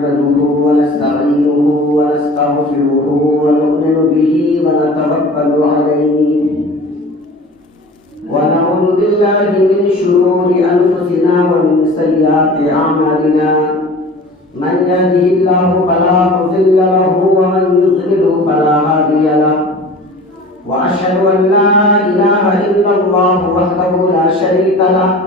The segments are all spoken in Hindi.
नहमदुहु व नस्तईनुहु व नस्तगफिरुहु व नु'मिनु बिही व नतवक्कलु अलैहि व नऊज़ु बिल्लाहि मिन शुरूरि अनफुसिना व मिन सय्यिआति अअमालिना मन यहदिहिल्लाहु फला मुज़िल्ल लहु व मन युज़लिलहु फला हादिय लहु व अशहदु अन ला इलाहा इल्लल्लाहु वहदहु ला शरीका लहु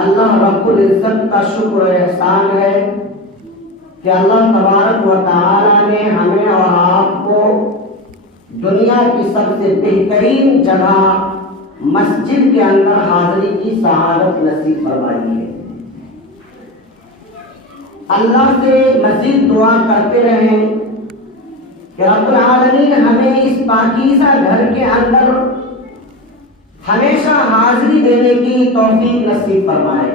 अल्लाह रब्बुल इज्जत का शुक्र एहसान है कि अल्लाह तबारक व तआला ने हमें और आपको दुनिया की सबसे बेहतरीन जगह मस्जिद के अंदर हाजिरी की सआदत नसीब फरमाई है। अल्लाह से मज़ीद दुआ करते रहें कि रब्बुल आलमीन हमें इस पाकीज़ा घर के अंदर हमेशा हाजिरी देने की तौफीक नसीब फरमाए।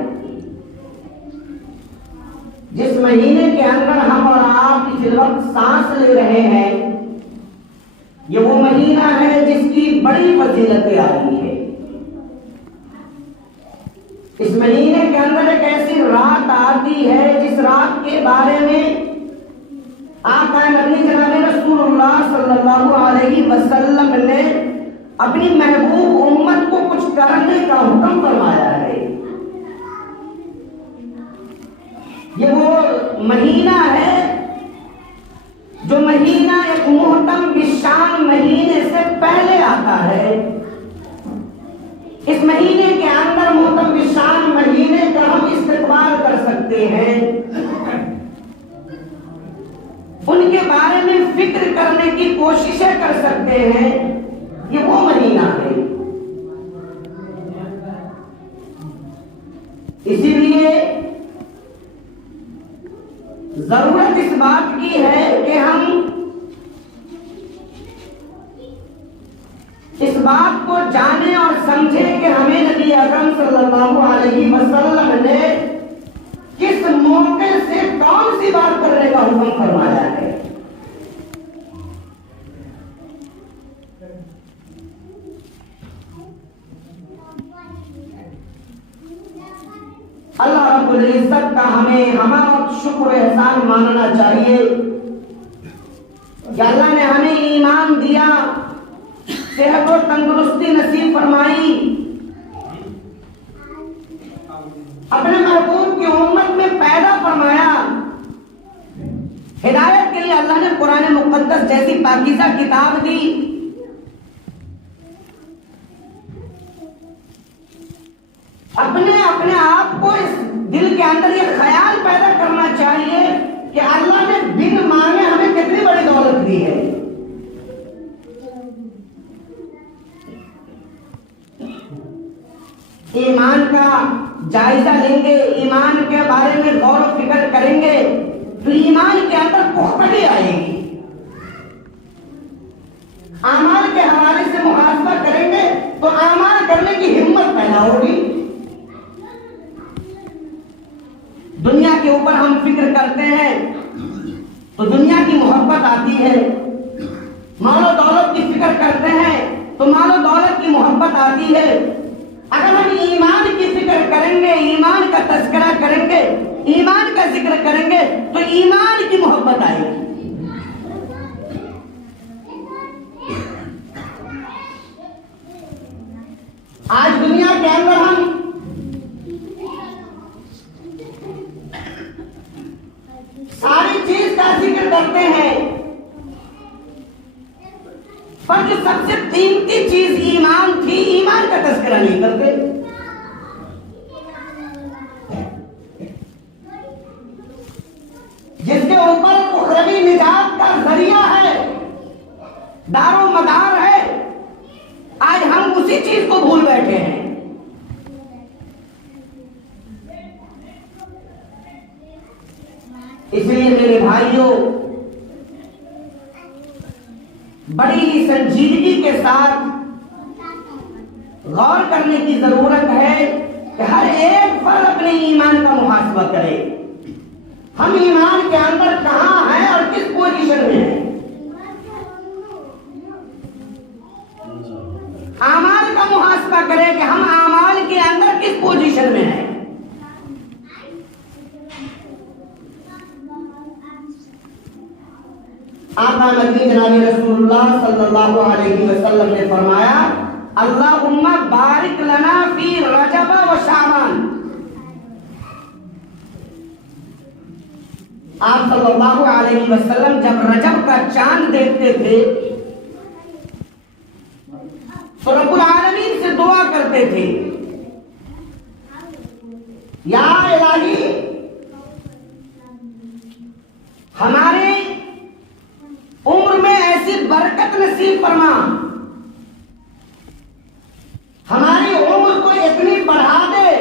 जिस महीने के अंदर हम और आप इस वक्त सांस ले रहे हैं, ये वो महीना है जिसकी बड़ी फजीलतें आई है। इस महीने के अंदर एक ऐसी रात आती है जिस रात के बारे में आका नबी जनाब रसूलुल्लाह सल्लल्लाहु अलैहि वसल्लम ने अपनी महबूब उम्मत को कुछ करने का हुक्म फरमाया है। ये वो महीना है जो महीना एक मुहतम बिशान महीने से पहले आता है। इस महीने के अंदर मुहतम बिशान महीने का हम इस्तेमाल कर सकते हैं, उनके बारे में फिक्र करने की कोशिशें कर सकते हैं। ये वो महीना है। इसीलिए जरूरत इस बात की है कि हम इस बात को जाने और समझे कि हमें नबी अकरम सल्लल्लाहु अलैहि वसल्लम ने किस मौके से कौन सी बात करने का हुक्म फरमाया है। अल्लाह रब्बुल इज्जत का हमें हमारा शुक्र एहसान मानना चाहिए कि अल्लाह ने हमें ईमान दिया, सेहत और तंदुरुस्ती नसीब फरमाई, अपने महबूब की उम्मत में पैदा फरमाया। हिदायत के लिए अल्लाह ने कुरान मुक़द्दस जैसी पाकीज़ा किताब दी। अपने आप को इस दिल के अंदर ये ख्याल पैदा करना चाहिए कि अल्लाह ने बिन मांगे हमें कितनी बड़ी दौलत दी है। ईमान का जायजा लेंगे, ईमान के बारे में गौर फिक्र करेंगे तो ईमान के अंदर पुख्तगी आएगी। आमाल के हवाले से मुहासबा करेंगे तो आमाल करने की हिम्मत पैदा होगी। दुनिया के ऊपर हम फिक्र करते हैं तो दुनिया की मोहब्बत आती है। मालो दौलत की फिक्र करते हैं तो मालो दौलत की मोहब्बत आती है। अगर हम ईमान की फिक्र करेंगे, ईमान का तज़किरा करेंगे, ईमान का जिक्र करेंगे तो ईमान की मोहब्बत आएगी। आज दुनिया के अंदर हम सारी चीज का जिक्र करते हैं, पर जो सबसे कीमती चीज ईमान थी, ईमान का तज़किरा नहीं करते। जिसके ऊपर उखरवी निजात का जरिया है, दारो मदार है, आज हम उसी चीज को भूल बैठे हैं। इसलिए मेरे भाइयों, बड़ी ही संजीदगी के साथ गौर करने की जरूरत है कि हर एक फर्द अपने ईमान का मुहासबा करे। हम ईमान के अंदर कहां हैं और किस पोजीशन में हैं। आमाल का मुहासबा करें कि हम आमाल के अंदर किस पोजीशन में हैं। आका नबी जनाब रसूलुल्लाह सल्लल्लाहु अलैहि वसल्लम ने फरमाया, अल्लाहुम्मा बारिक लना फी रजब व शाबान। आप सल्लल्लाहु अलैहि वसल्लम जब रजब का चांद देखते थे तो रब्बुल आलमीन से दुआ करते थे, या इलाही हमारे उम्र में ऐसी बरकत नसीब फरमा, हमारी उम्र को इतनी बढ़ा दे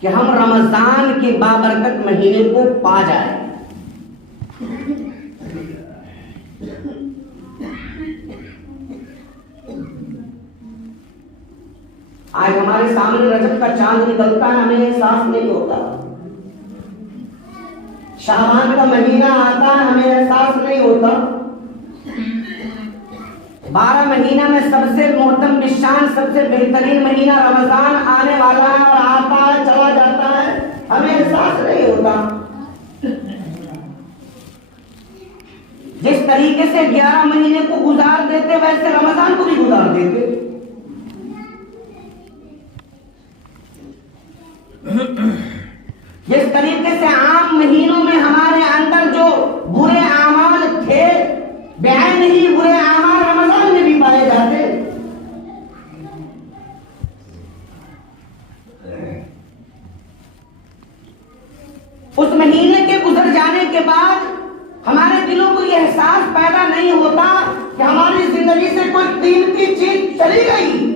कि हम रमजान के बाबरकत महीने को पा जाए। आज हमारे सामने रजब का चांद निकलता है, हमें एहसास नहीं होता। शाबान का महीना आता है, हमें एहसास नहीं होता। 12 महीना में सबसे मोहतम निशान, सबसे बेहतरीन महीना रमजान आने वाला है और आता है चला जाता है, हमें एहसास नहीं होता। जिस तरीके से 11 महीने को गुजार देते वैसे रमजान को भी गुजार देते। जिस तरीके से आम महीनों में हमारे अंदर जो बुरे आमाल थे, बेअन ही बुरे आमाल रमजान में भी पाए जाते। उस महीने के गुजर जाने के बाद हमारे दिलों को यह एहसास पैदा नहीं होता कि हमारी जिंदगी से कोई कीमती चीज चली गई।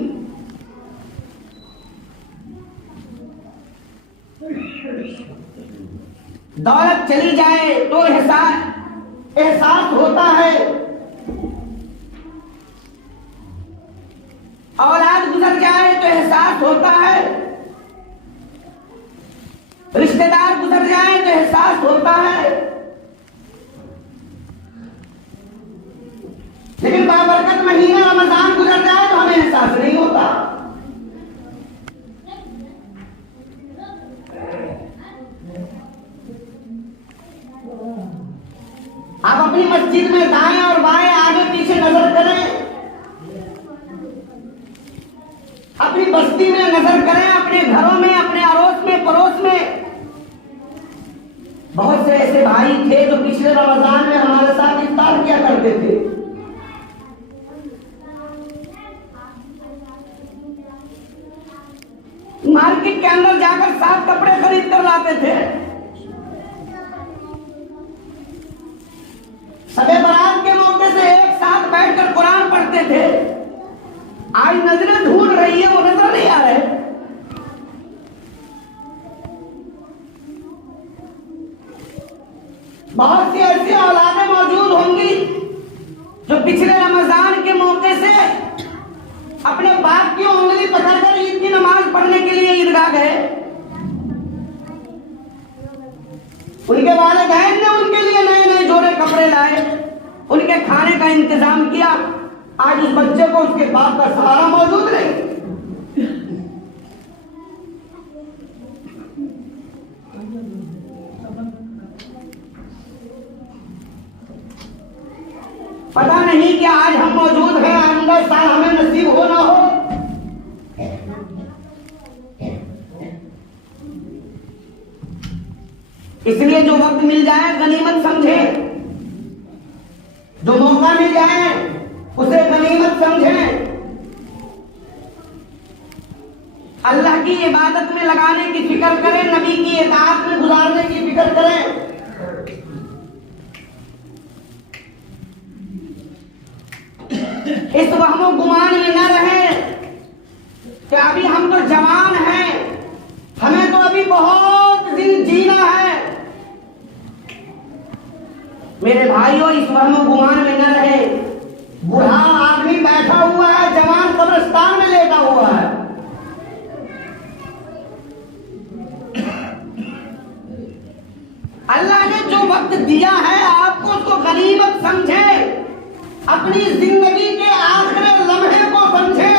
दौलत चली जाए तो एहसास होता है, औलाद गुजर जाए तो एहसास होता है, रिश्तेदार गुजर जाए तो एहसास होता है। लेकिन बाबरकत महीना रमजान गुजर जाए तो हमें एहसास नहीं होता। आप अपनी मस्जिद में दाएं और बाएं आगे पीछे नजर करें, अपनी बस्ती में नजर करें, अपने घरों में, अपने अड़ोस में, पड़ोस में। बहुत से ऐसे भाई थे जो पिछले रमजान में हमारे साथ इफ्तार किया करते थे। मार्केट के अंदर जाकर 7 कपड़े खरीद कर लाते थे। सबे बरात के मौके से एक साथ बैठकर कुरान पढ़ते थे। आज नजरें ढूंढ रही है, वो नजर नहीं आ रहे। बहुत सी ऐसी औलादें मौजूद होंगी जो पिछले रमजान के मौके से अपने बाप की उंगली पकड़कर ईद की नमाज पढ़ने के लिए ईदगाह गए। उनके वालिदैन ने उनके लिए नए नए जोड़े कपड़े लाए, उनके खाने का इंतजाम किया। आज उस बच्चे को उसके बाप का सहारा मौजूद नहीं। पता नहीं कि आज हम मौजूद हैं, आइंदा साल हमें नसीब हो ना हो। इसलिए जो वक्त मिल जाए गनीमत समझे, जो मौका मिल जाए उसे गनीमत समझें। अल्लाह की इबादत में लगाने की फिक्र करें, नबी की इताअत में गुजारने की फिक्र करें। इस वहमो गुमान में न रहे कि अभी हम तो जवान हैं, हमें तो अभी बहुत दिन जीना है, मेरे भाइयों, इस वहम गुमान में न रहे। बूढ़ा आदमी बैठा हुआ है, जवान कब्रिस्तान में लेटा हुआ है। अल्लाह ने जो वक्त दिया है आपको, उसको गनीमत समझे, अपनी जिंदगी के आखिरी लम्हे को समझे,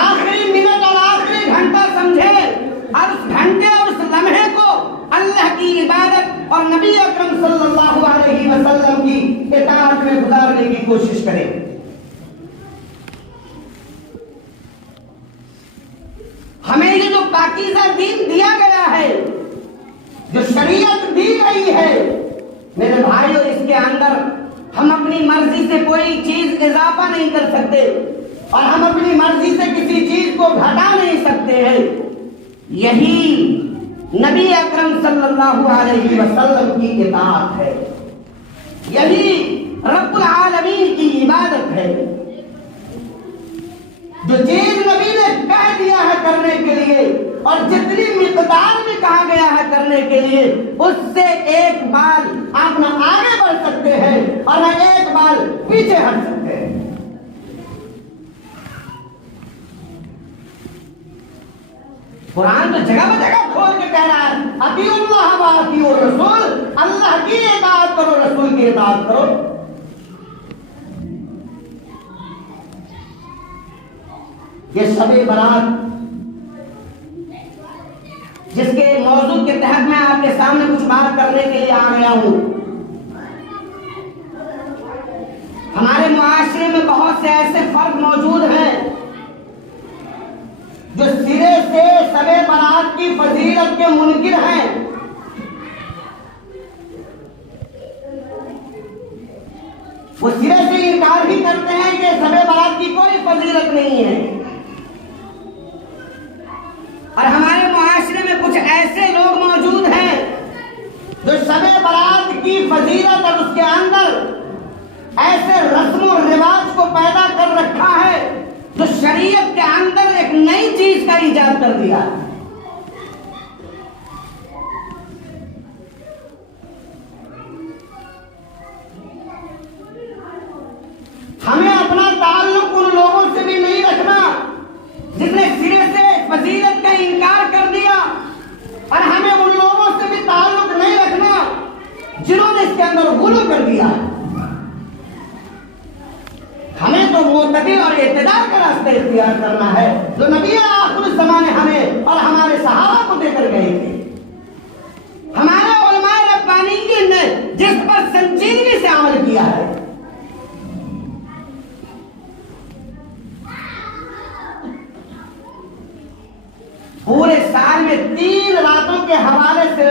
आखिरी मिनट और आखिरी घंटा समझे, और उस घंटे और उस लम्हे को अल्लाह की इबादत और नबी अकरम सल्लल्लाहु अलैहि वसल्लम की इताअत में गुजारने की कोशिश करें। हमें ये जो पाकीज़ा दीन दिया गया है, जो शरीयत दी गई है, मेरे भाइयों, इसके अंदर हम अपनी मर्जी से कोई चीज इजाफा नहीं कर सकते और हम अपनी मर्जी से किसी चीज को घटा नहीं सकते हैं। यही नबी अकरम सल्लल्लाहु अलैहि वसल्लम की इताअत है, यही रब्बुल आलमीन की इबादत है। जो चीज नबी ने कह दिया है करने के लिए और जितनी मिकदार में कहा गया है करने के लिए, उससे एक बार आप न आगे बढ़ सकते हैं और न एक बार पीछे हट सकते हैं। कुरान तो जगह जगह खोल के कह रहा है, अतीउल्लाह व अतीउर रसूल, अल्लाह की इताअत करो, रसूल की इताअत करो। ये शबे बारात जिसके मौजू के तहत मैं आपके सामने कुछ बात करने के लिए आ गया हूं, हमारे मुआशरे में बहुत से ऐसे फर्क मौजूद हैं जो सिरे से शबे बारात की फजीलत के मुनकिर हैं। वो सिरे से इनकार भी करते हैं कि शबे बारात की कोई फजीलत नहीं है। और हमारे मुआशरे में कुछ ऐसे लोग मौजूद हैं जो शबे बारात की फजीलत और उसके अंदर ऐसे रस्म और रिवाज को पैदा कर रखा है जो शरीयत के अंदर एक नई चीज का इजाद कर दिया है। हमें अपना ताल्लुक उन लोगों से भी नहीं रखना जिसने सिरे से फजीलत का इनकार कर दिया, और हमें उन लोगों से भी ताल्लुक नहीं रखना जिन्होंने इसके अंदर गुलू कर दिया। हमें तो मुतदिल और इत्तिदाल का रास्ता इख्तियार करना है जो नबी आखिर ज़माने हमें और हमारे सहाबा को देकर गए थे। हमारे उलमाए रब्बानीयीन ने जिस पर संजीदगी से अमल किया है। पूरे साल में 3 रातों के हवाले से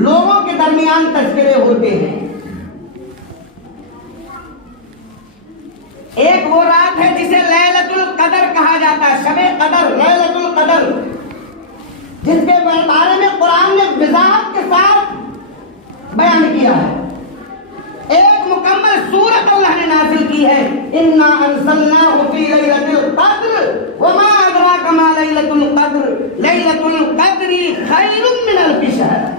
लोगों के दरमियान तज़किरे होते हैं। एक वो रात है जिसे लैलतुल कदर कहा जाता है, शबे कदर, लैलतुल कदर, जिसके बारे में कुरान ने वज़ाहत के साथ बयान किया है। एक मुकम्मल सूरत अल्लाह ने नाज़िल की है, इन्ना अंज़लनाहु फी लैलतिल कद्र वमा अदराका मा लैलतुल कद्र लैलतुल कद्री खैरुम मिन अल्फि शहर।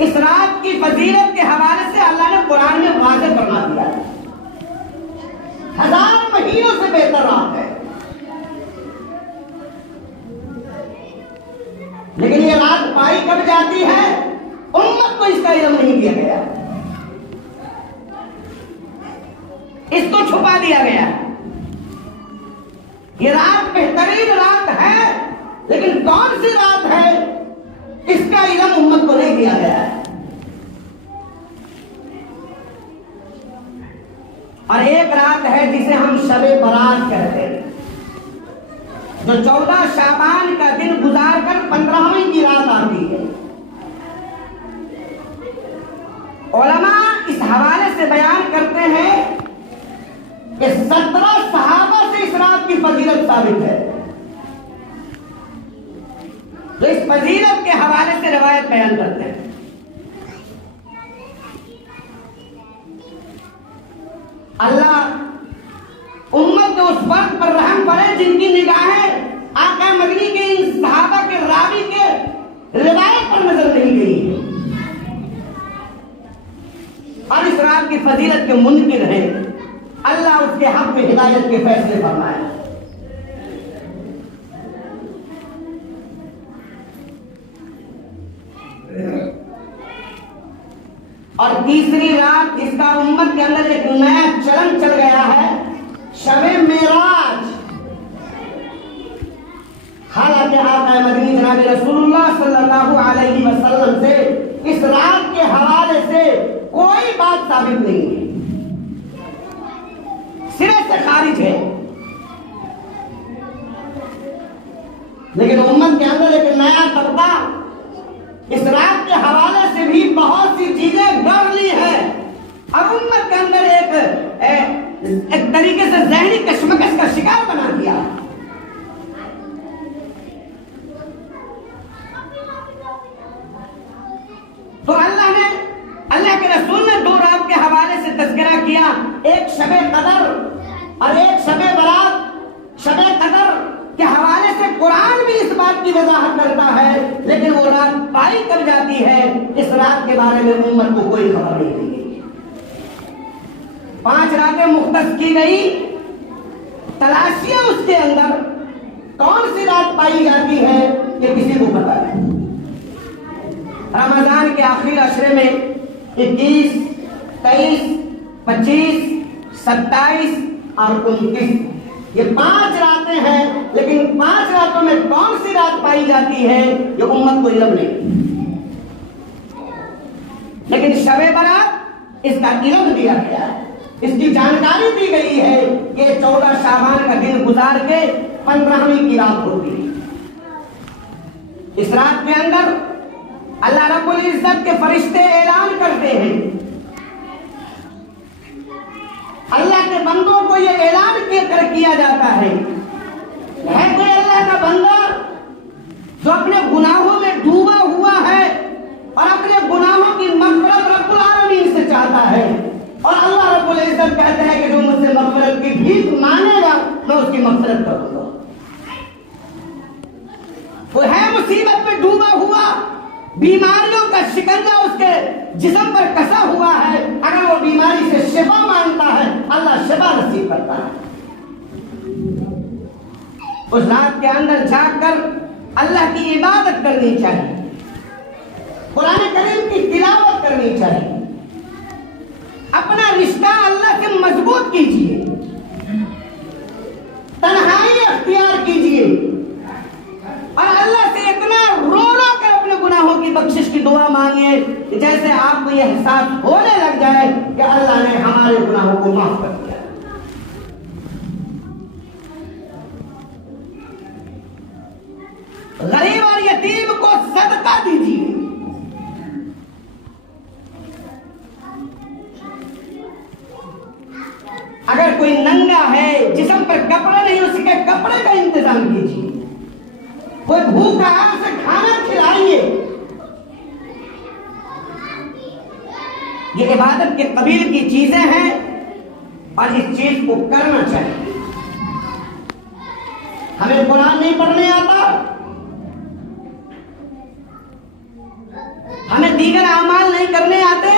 इस रात की फजीलत के हवाले से अल्लाह ने कुरान में वाज़ेह फरमा दिया है, 1000 महीनों से बेहतर रात है। लेकिन ये रात पाई कब जाती है, उम्मत को इसका इल्म नहीं दिया गया, इसको छुपा दिया गया। ये रात बेहतरीन रात है, लेकिन कौन सी रात है इसका इल्म उम्मत को नहीं दिया गया है। और एक रात है जिसे हम शबे बारात कहते हैं, जो 14 शाबान का दिन गुजार कर 15वीं की रात आती है। उलमा इस हवाले से बयान करते हैं कि 17 सहाबा से इस रात की फजीलत साबित है। तो इस फजीलत के हवाले से रिवायत बयान करते हैं। अल्लाह उम्मत के उस वक्त पर रहम करे जिनकी निगाहें आका मदनी के इन सहाबा के रावी के रिवायत पर नजर नहीं गई है। और इस रात की फजीलत के मुनकिर हैं, अल्लाह उसके हक में हिदायत के फैसले फरमाए। और तीसरी रात इसका उम्मत के अंदर एक नया चलन चल गया है, शबे मेराज। हालांकि आका मदनी जनाब रसूलुल्लाह सल्लल्लाहु अलैहि वसल्लम से इस रात के हवाले से कोई बात साबित नहीं है, सिरे से खारिज है। लेकिन उम्मत के अंदर एक नया तबका इस रात के हवाले से भी बहुत सी चीजें गढ़ ली है। अब उम्मत के अंदर एक तरीके से ज़हनी कशमकश का शिकार बना दिया। तो अल्लाह के रसूल ने दो रात के हवाले से तज़किरा किया, एक शबे कदर और एक शबे बरात। शबे कदर के हवाले से कुरान भी इस बात की वजाहत करता है, लेकिन वो रात पाई कब जाती है, इस रात के बारे में उम्मत को कोई खबर नहीं दी गई। 5 रातें मुख्तस की गई, तलाशियां उसके अंदर कौन सी रात पाई जाती है ये किसी को पता नहीं। रमजान के आखिरी अशरे में 21, 23, 25, 27 और 29 ये 5 रातें हैं, लेकिन 5 रातों में कौन सी रात पाई जाती है ये उम्मत को इल्म नहीं। लेकिन शबे बारात इसका इल्म दिया गया है, इसकी जानकारी दी गई है कि 14 शाबान का दिन गुजार के 15वीं की रात होती है। इस रात के अंदर अल्लाह रब्बुल इज्जत के फरिश्ते ऐलान करते हैं, अल्लाह के बंदों को यह ऐलान किया जाता है कोई अल्लाह का बंदा जो अपने गुनाहों में डूबा हुआ है और अपने गुनाहों की मग़फ़िरत रब्बुल आलमीन से चाहता है, और अल्लाह रब्बुल इज्जत कहते हैं कि जो मुझसे मग़फ़िरत की भीख मांगेगा मैं उसकी मग़फ़िरत करूंगा। वो है मुसीबत में डूबा हुआ, बीमारियों का शिकंजा उसके जिस्म पर कसा हुआ है, अगर वो बीमारी से शिफा मांगता है अल्लाह शिफा नसीब करता है। उस रात के अंदर जाकर अल्लाह की इबादत करनी चाहिए, कुरान करीम की तिलावत करनी चाहिए, अपना रिश्ता अल्लाह से मजबूत कीजिए, तन्हाई अख्तियार कीजिए और अल्लाह से इतना रो रो कर अपने गुनाहों की बख्शिश की दुआ मांगिए जैसे आपको यह एहसास होने लग जाए कि अल्लाह ने हमारे गुनाहों को माफ कर दिया। गरीब और यतीम को सदका दीजिए, अगर कोई नंगा है जिस्म पर कपड़े नहीं उसके कपड़े का इंतजाम कीजिए, कोई भूखा है उसे खाना खिलाइए। ये इबादत के कबील की चीजें हैं और इस चीज को करना चाहिए। हमें कुरान नहीं पढ़ने आता, हमें दीगर अमाल नहीं करने आते,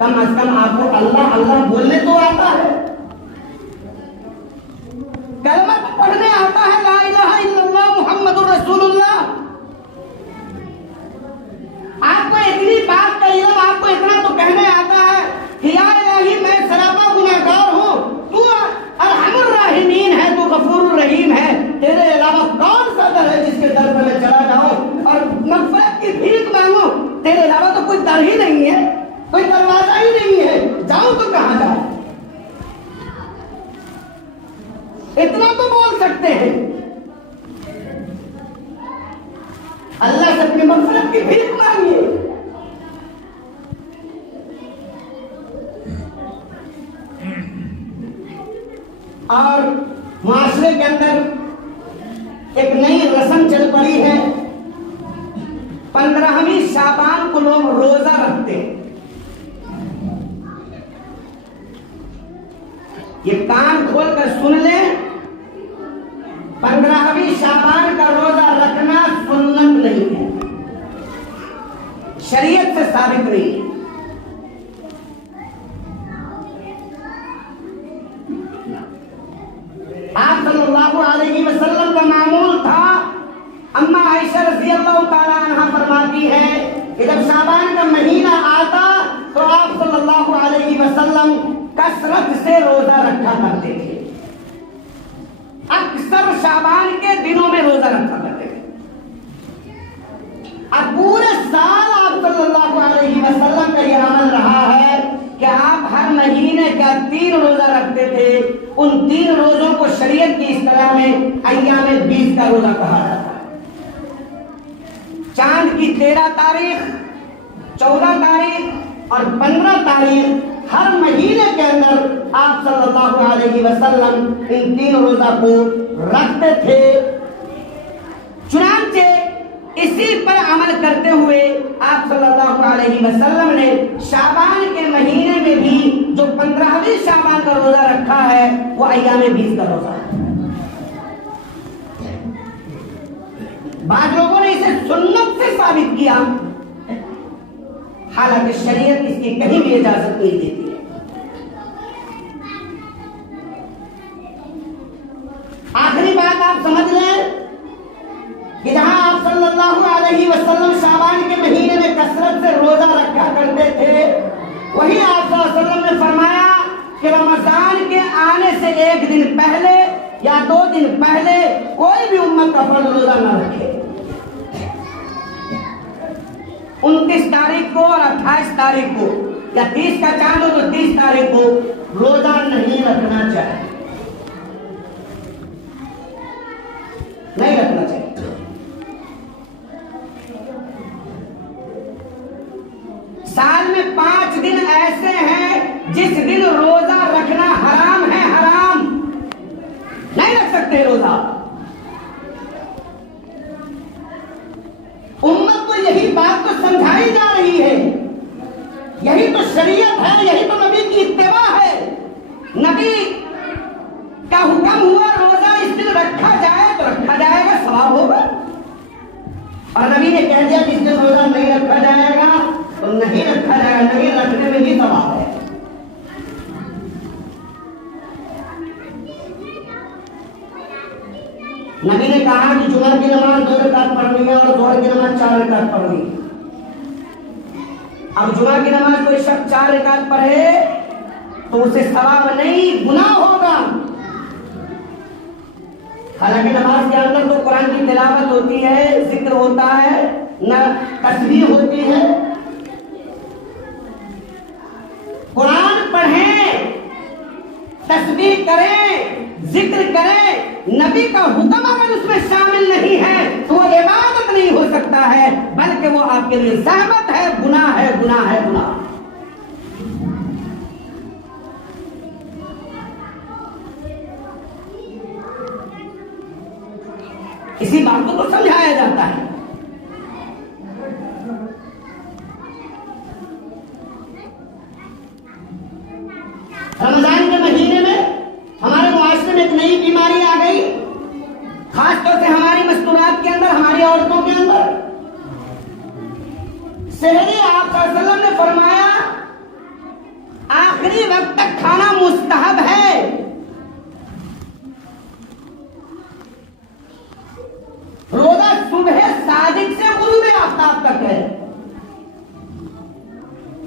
कम अज कम आपको अल्लाह अल्लाह बोलने तो आता है, कलमा तो पढ़ने आता है, ला इलाहा इल्लल्लाह मुहम्मदुर रसूलुल्लाह। आपको इतनी बात का इल्म, आपको इतना तो कहने आता है कि या इलाही मैं सरापा गुनाहगार हूं, तू अरहमुर राहिमीन है, तू गफूरुर रहीम है, तेरे अलावा कौन सा दर है जिसके दर पर मैं चला जाऊं और मग़फ़िरत की भीख मांगूं, तेरे अलावा तो कोई दर ही नहीं है, कोई दरवाजा ही नहीं है, जाऊं तो कहां जाऊं। इतना तो बोल सकते हैं, अल्लाह से अपनी मग़फ़िरत की भीख मांगिए। और मुआशरे के अंदर एक नई रस्म चल पड़ी है, 15वीं शाबान को लोग रोजा रखते हैं। ये कान खोल कर सुन ले, 15वीं शाबान का रोजा रखना सुन्नत नहीं है। शरीयत से साबित नहीं है। आप सल्लल्लाहु अलैहि वसल्लम का मामूल था, अम्मा आयशा रज़ी अल्लाह ताला अन्हा फरमाती है कि जब शाबान का महीना आता तो आप सल्लल्लाहु अलैहि वसल्लम कसरत से रोजा रखा करते थे। अक्सर शाबान के दिनों में रोजा रखा करते थे। अब पूरे साल आप सल्लल्लाहु अलैहि वसल्लम का यह अमल रहा है कि आप हर महीने का 3 रोजा रखते थे। उन 3 रोजों को शरीयत की इस्तिलाह में अय्याम बीस का रोजा कहा जाता है। चांद की 13 तारीख, 14 तारीख और 15 तारीख हर महीने के अंदर आप सल्लल्लाहु अलैहि वसल्लम इन 3 रोजा को रखते थे। चुनांचे इसी पर अमल करते हुए आप सल्लल्लाहु अलैहि वसल्लम ने शाबान के महीने में भी जो 15वीं शाबान का रोजा रखा है वो अय्याम बीस का रोजा है। बाद लोगों ने इसे सुन्नत से साबित किया, हालांकि शरीयत इसकी कहीं भी इजाजत नहीं देती है। आखिरी बात आप समझ लें कि जहां आप सल्लल्लाहु अलैहि वसल्लम शाबान के महीने में कसरत से रोजा रखा करते थे, वही आप सल्लल्लाहु अलैहि वसल्लम ने फरमाया कि रमजान के आने से 1 दिन पहले या 2 दिन पहले कोई भी उम्मत का फर्ज रोजा न रखे। 29 तारीख को और 28 तारीख को या 30 का चांद हो तो 30 तारीख को रोजा नहीं रखना चाहिए, नहीं रखना चाहिए। साल में 5 दिन ऐसे हैं जिस दिन रोजा रखना हराम है, हराम, नहीं रख सकते रोजा। उम्मत को यही बात तो समझाई जा रही है, यही तो शरीयत है, यही तो नबी की इत्तिबा है। नबी का हुक्म हुआ रोजा इस दिन रखा जाए तो रखा जाएगा, सवाब होगा। और नबी ने कह दिया कि इस दिन रोजा नहीं रखा जाएगा तो नहीं रखा जाएगा, नहीं रखने में ही सवाब है। नबी ने कहा कि जुमा की नमाज 2 रकात पढ़नी है और जोहर की नमाज 4 रकात पढ़नी है। अब जुमा की नमाज कोई शख्स 4 रकात पढ़े तो उसे सवाब नहीं, गुनाह होगा। हालांकि नमाज के अंदर तो कुरान की तिलावत होती है, जिक्र होता है, न तस्बीह होती है। कुरान पढ़ें, तस्बीह करें, जिक्र करें, नबी का हुक्म अगर उसमें शामिल नहीं है तो वो इबादत नहीं हो सकता है, बल्कि वो आपके लिए ज़हमत है, गुनाह है, गुनाह है, गुनाह। इसी बात को तो समझाया जाता है। रमजान के महीने में हमारे मुआशरे में एक नई बीमारी आ गई, खासतौर से हमारी मस्तूरात के अंदर, हमारी औरतों के अंदर। सहरी आप सल्लल्लाहु अलैहि वसल्लम ने फरमाया आखिरी वक्त तक खाना मुस्तहब है। रोजा सुबह सादिक से गुरूब आफ्ताब तक है,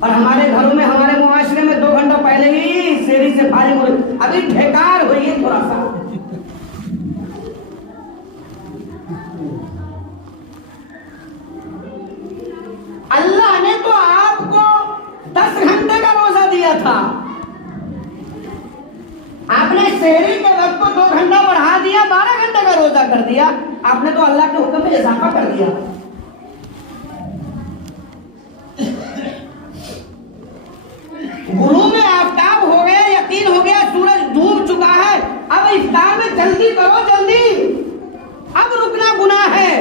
और हमारे घरों में, हमारे मुआशरे में 2 घंटा पहले ही सेरी से फारिग हो, अभी बेकार हुई है थोड़ा सा। अल्लाह ने तो आपको 10 घंटे का रोजा दिया था, आपने सेहरी के वक्त को 2 घंटा बढ़ा दिया, 12 घंटे का रोजा कर दिया। आपने तो अल्लाह के हुक्म में इजाफा कर दिया। गुरूब आफ्ताब हो गया, यकीन हो गया, सूरज डूब चुका है, अब इफ्तार में जल्दी करो, जल्दी, अब रुकना गुनाह है।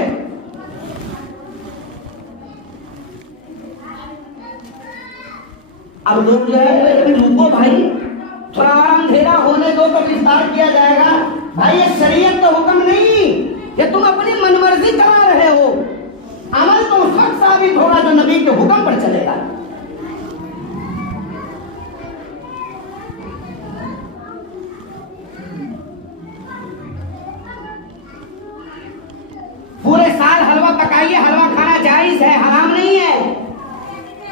अब लोग जो है रुको भाई, थोड़ा अंधेरा होने दो तो इफ्तार किया जाएगा। भाई ये शरीयत का हुक्म नहीं, ये तुम अपनी मनमर्जी चला रहे हो। अमल तो उस वक्त साबित होगा जो नबी के हुक्म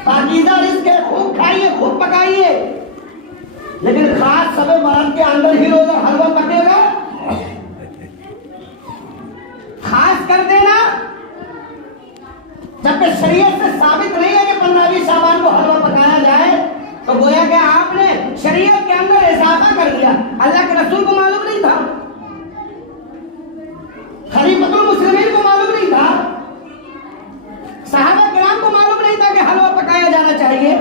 पाकीज़ा रिज़्क़ है, खूब खाइए, खूब पकाइए, लेकिन खास सबे बारात के अंदर ही रोजा हलवा पकेगा, खास कर देना। जब तक शरीयत से साबित नहीं है कि 15वीं शाबान को हलवा पकाया जाए, तो गोया कि आपने शरीयत के अंदर इजाफा कर दिया। अल्लाह के रसूल को मालूम नहीं था, खलीफतुल मुस्लिमीन को मालूम नहीं था, सहाबा किराम को मालूम नहीं था कि हलवा पकाया जाना चाहिए।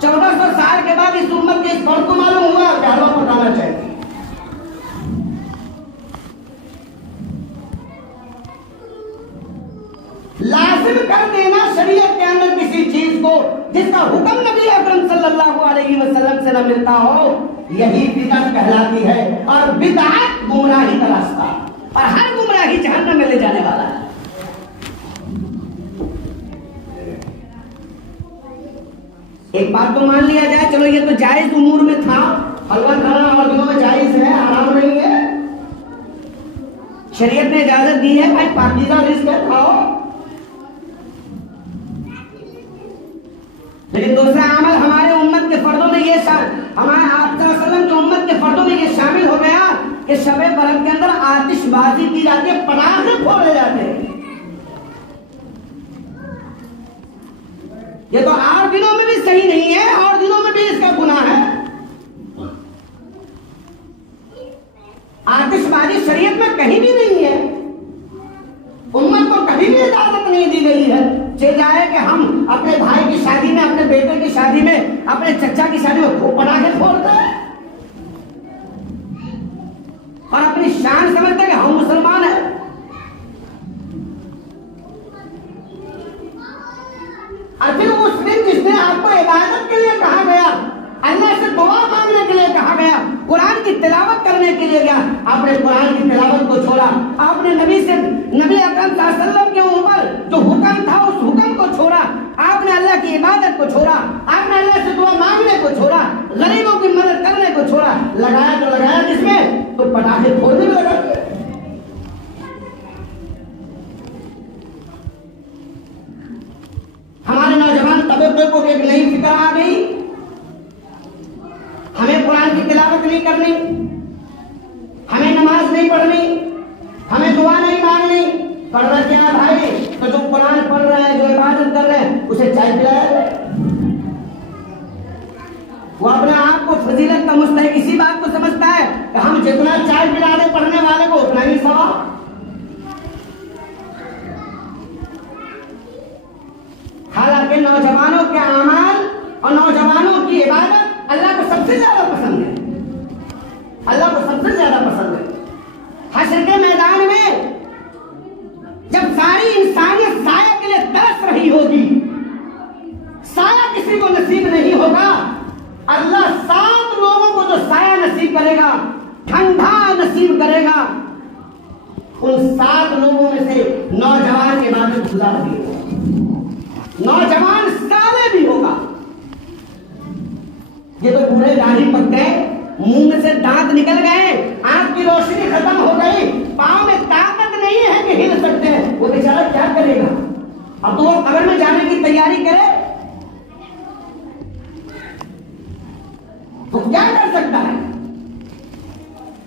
1400 साल के बाद इस उम्मत के इस फर्द को मालूम हुआ कि हलवा पकाना चाहिए। लाजिम कर देना शरीयत के अंदर किसी चीज को जिसका हुक्म नबी अकरम सल्लल्लाहु अलैहि वसल्लम से न मिलता हो, यही बिदअत कहलाती है। और बिदअत गुमराही का रास्ता, और हर गुमराही जहन्नम में ले जाने वाला है। एक बात तो मान लिया जाए, चलो ये तो जायज उमूर में था, हलवा खाना और दिनों में जायज है, हराम नहीं है, शरीयत ने इजाजत दी है, भाई पाकीज़ा रिज़्क़ है, खाओ। लेकिन दूसरा अमल हमारे उम्मत के फर्दों में ये हमारे आप सल्लल्लाहु अलैहि वसल्लम की उम्मत के फर्दों में ये शामिल हो गया कि शबे बरत के अंदर आतिशबाजी की जाती है, पटाखे फोड़े जाते हैं। ये तो और दिनों में भी सही नहीं है, और दिनों में भी इसका गुनाह है। आतिशबाजी शरीयत में कहीं भी नहीं है, उम्मत को कहीं भी इजाजत नहीं दी गई है। जाए कि हम अपने भाई की शादी में, अपने बेटे की शादी में, अपने चचा की शादी में खूब पटाखे फोड़ते हैं और अपनी शान समझते हैं कि हम मुसलमान हैं। और फिर उस दिन जिस दिन आपको इबादत के लिए कहा गया, अल्लाह से दुआ मांगने के लिए कहा गया, कुरान की तिलावत करने के लिए गया, आपने कुरान की तिलावत को छोड़ा, आपने नबी अकरम सल्लल्लाहु अलैहि वसल्लम के ऊपर जो हुक्म था उस हुक्म को छोड़ा, आपने अल्लाह की इबादत को छोड़ा, आपने अल्लाह से दुआ मांगने को छोड़ा, गरीबों की मदद करने को छोड़ा। लगाया तो लगाया किसमें? तो पटाखे फोड़ने में लगा। हमारे नौजवान तबके को एक नई फिक्र आ गई, हमें कुरान की तिलावत नहीं करनी, हमें नमाज नहीं पढ़नी, हमें दुआ नहीं मांगनी। पढ़ना क्या भाई? तो जो कुरान पढ़ रहे हैं, जो इबादत कर रहे हैं, उसे चाय पिलाया जाए। वो अपने आप को फजीलत का मुस्तहिक इसी बात को समझता है कि हम जितना चाय पिला दे पढ़ने वाले को उतना ही सवाब। हालांकि नौजवानों के अमाल और नौजवानों की इबादत अल्लाह को सबसे ज्यादा पसंद है, अल्लाह को सबसे ज्यादा पसंद है। हश्र के मैदान में जब सारी इंसानियत साया के लिए तरस रही होगी, साया किसी को नसीब नहीं होगा, अल्लाह 7 लोगों को जो साया नसीब करेगा, ठंडा नसीब करेगा, उन 7 लोगों में से नौजवान इबादत गुजार भी होगा, नौजवान साले भी होगा। ये तो बूढ़े दाढ़ी पक गए, मुंह में से दांत निकल गए, आंख की रोशनी खत्म हो गई, पांव में ताकत नहीं है कि हिल सकते हैं, वो बेचारा क्या करेगा? अब तो वो कब्र में जाने की तैयारी करे तो क्या कर सकता है?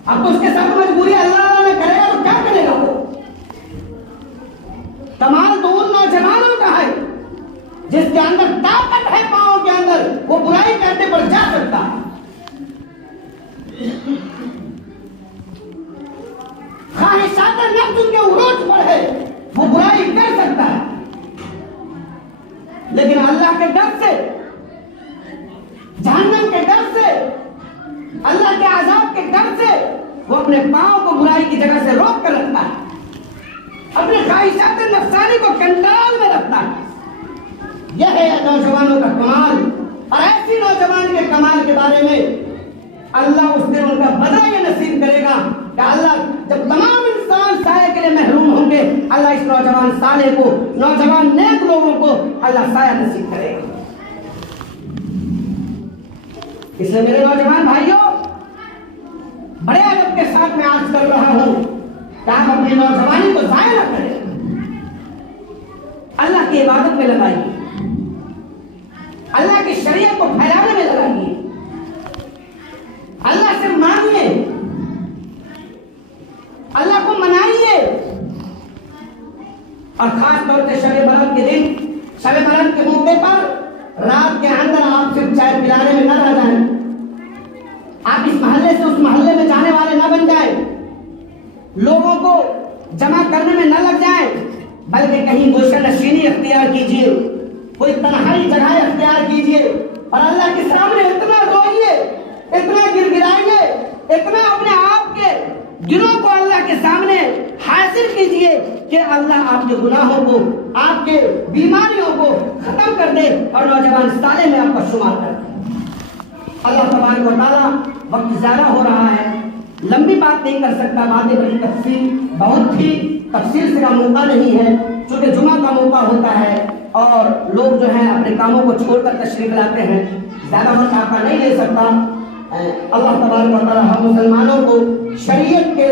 अब तो उसके साथ मजबूरी अल्लाह ने करेगा तो क्या करेगा वो? कमाल तो उन नौजवानों का है जिसके अंदर ताकत है, पांव के अंदर वो बुराई करने पर जा सकता है। ख्वाहिशात नफ्स उनके उरोज पर है, वो बुराई कर सकता है, लेकिन अल्लाह के डर से, जहन्नम के डर से, अल्लाह के अज़ाब के डर से वो अपने पांव को बुराई की जगह से रोक कर रखता है, अपने ख्वाहिशात नफ्सानी को कंट्रोल में रखता है। यह है नौजवानों का कमाल। और ऐसी नौजवान के कमाल के बारे में अल्लाह उस दिन उनका बदला ये नसीब करेगा कि अल्लाह जब तमाम इंसान साये के लिए महरूम होंगे, अल्लाह इस नौजवान साले को, नौजवान नेक लोगों को अल्लाह साया नसीब करेगा। इसलिए मेरे नौजवान भाइयों, बड़े अदब के साथ मैं आज कर रहा हूं कि आप अपनी नौजवानी को जाया न करें, अल्लाह की इबादत में लगाइए, शरीयत को फैलाने में लगाइए। अल्लाह से मांगिए, अल्लाह को मनाइए। और खास तौर से शब बरात के दिन, शब बरात के मौके पर रात के अंदर आप सिर्फ चाय पिलाने में न रह जाएं, आप इस मोहल्ले से उस मोहल्ले में जाने वाले न बन जाएं, लोगों को जमा करने में न लग जाएं, बल्कि कहीं गोशा नशीनी अख्तियार कीजिए, कोई तन्हाई जगह अख्तियार कीजिए और अल्लाह के सामने इतना रोइए, इतना गिड़गिड़ाइए, इतना अपने आप के दिलों को अल्लाह के सामने हाजिर कीजिए कि अल्लाह आपके गुनाहों को, आपके बीमारियों को खत्म कर दे और नौजवान साले में आपका शुमार कर दे। अल्लाह तबारक व तआला, वक्त ज़्यादा हो रहा है, लंबी बात नहीं कर सकता, बातें बड़ी तफसील, बहुत ही तफसील से का मौका नहीं है, चूँकि जुमा का मौका होता है और लोग जो है अपने कामों को छोड़कर तशरीफ लाते हैं, ज़्यादा वक्त आपका नहीं ले सकता। अल्लाह तबारक व तआला हम मुसलमानों को शरीयत के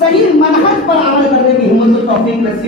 सही मनहज पर अमल करने की हिम्मत और तौफीक नसीब